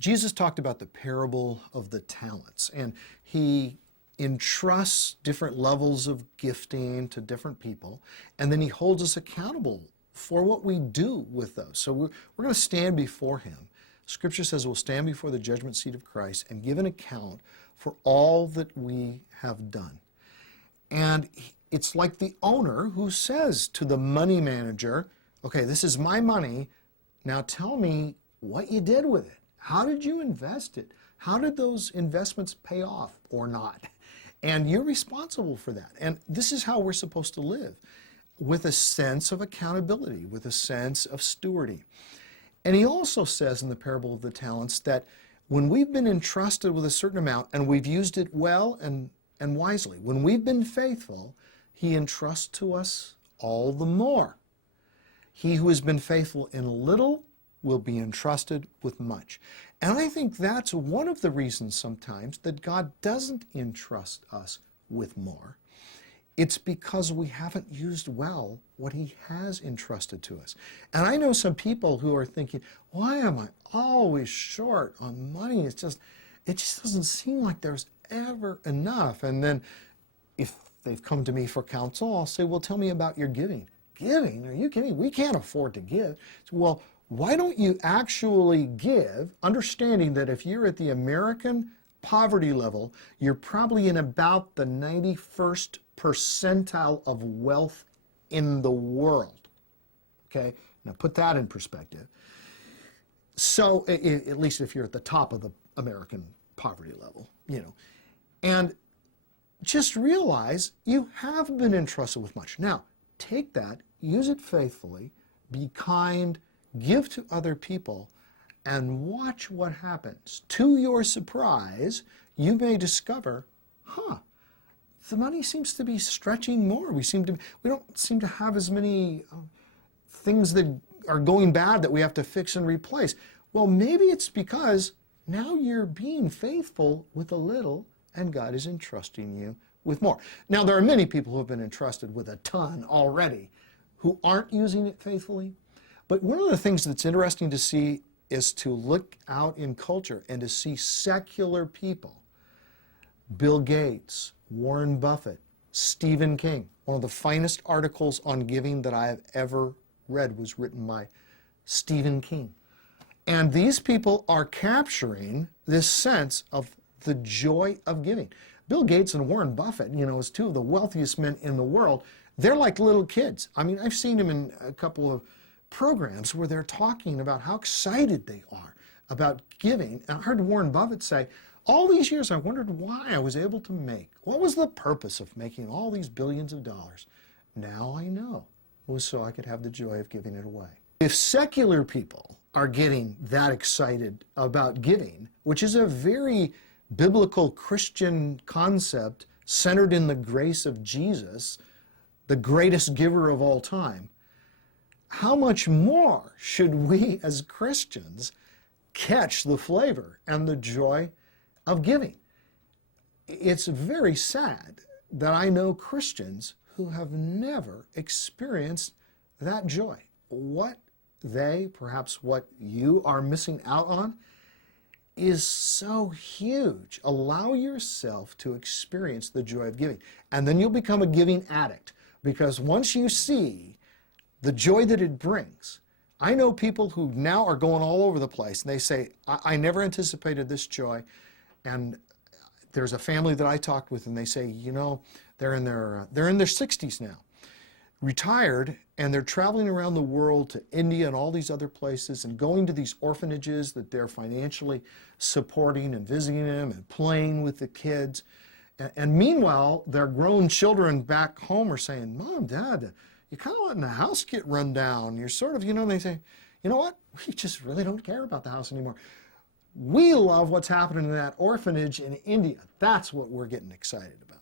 Jesus talked about the parable of the talents, and he entrusts different levels of gifting to different people, and then he holds us accountable for what we do with those. So we're going to stand before him. Scripture says we'll stand before the judgment seat of Christ and give an account for all that we have done. And it's like the owner who says to the money manager, okay, this is my money, now tell me what you did with it. How did you invest it? How did those investments pay off or not? And you're responsible for that. And this is how we're supposed to live, with a sense of accountability, with a sense of stewarding. And he also says in the parable of the talents that when we've been entrusted with a certain amount and we've used it well and wisely, when we've been faithful, he entrusts to us all the more. He who has been faithful in little will be entrusted with much. And I think that's one of the reasons sometimes that God doesn't entrust us with more. It's because we haven't used well what he has entrusted to us. And I know some people who are thinking, why am I always short on money? It just doesn't seem like there's ever enough. And then if they've come to me for counsel, I'll say, well, tell me about your giving. Giving? Are you kidding? We can't afford to give. Well, why don't you actually give, understanding that if you're at the American poverty level, you're probably in about the 91st percentile of wealth in the world. Okay? Now put that in perspective. So, at least if you're at the top of the American poverty level, And just realize you have been entrusted with much. Now, take that, use it faithfully, be kind, give to other people, and watch what happens. To your surprise, you may discover, the money seems to be stretching more. We don't seem to have as many things that are going bad that we have to fix and replace. Well, maybe it's because now you're being faithful with a little, and God is entrusting you with more. Now, there are many people who have been entrusted with a ton already who aren't using it faithfully. But one of the things that's interesting to see is to look out in culture and to see secular people. Bill Gates, Warren Buffett, Stephen King. One of the finest articles on giving that I have ever read was written by Stephen King. And these people are capturing this sense of the joy of giving. Bill Gates and Warren Buffett, as two of the wealthiest men in the world, they're like little kids. I mean, I've seen them in a couple of programs where they're talking about how excited they are about giving. And I heard Warren Buffett say, all these years I wondered why I was able to make. What was the purpose of making all these billions of dollars? Now I know. It was so I could have the joy of giving it away. If secular people are getting that excited about giving, which is a very biblical Christian concept centered in the grace of Jesus, the greatest giver of all time, how much more should we as Christians catch the flavor and the joy of giving? It's very sad that I know Christians who have never experienced that joy. Perhaps what you are missing out on, is so huge. Allow yourself to experience the joy of giving. And then you'll become a giving addict, because once you see the joy that it brings, I know people who now are going all over the place, and they say, I never anticipated this joy. And there's a family that I talked with, and they say, they're in their 60s now, retired, and they're traveling around the world to India and all these other places and going to these orphanages that they're financially supporting and visiting them and playing with the kids. And meanwhile, their grown children back home are saying, Mom, Dad, you're kind of letting the house get run down. You're sort of, and they say, you know what? We just really don't care about the house anymore. We love what's happening in that orphanage in India. That's what we're getting excited about.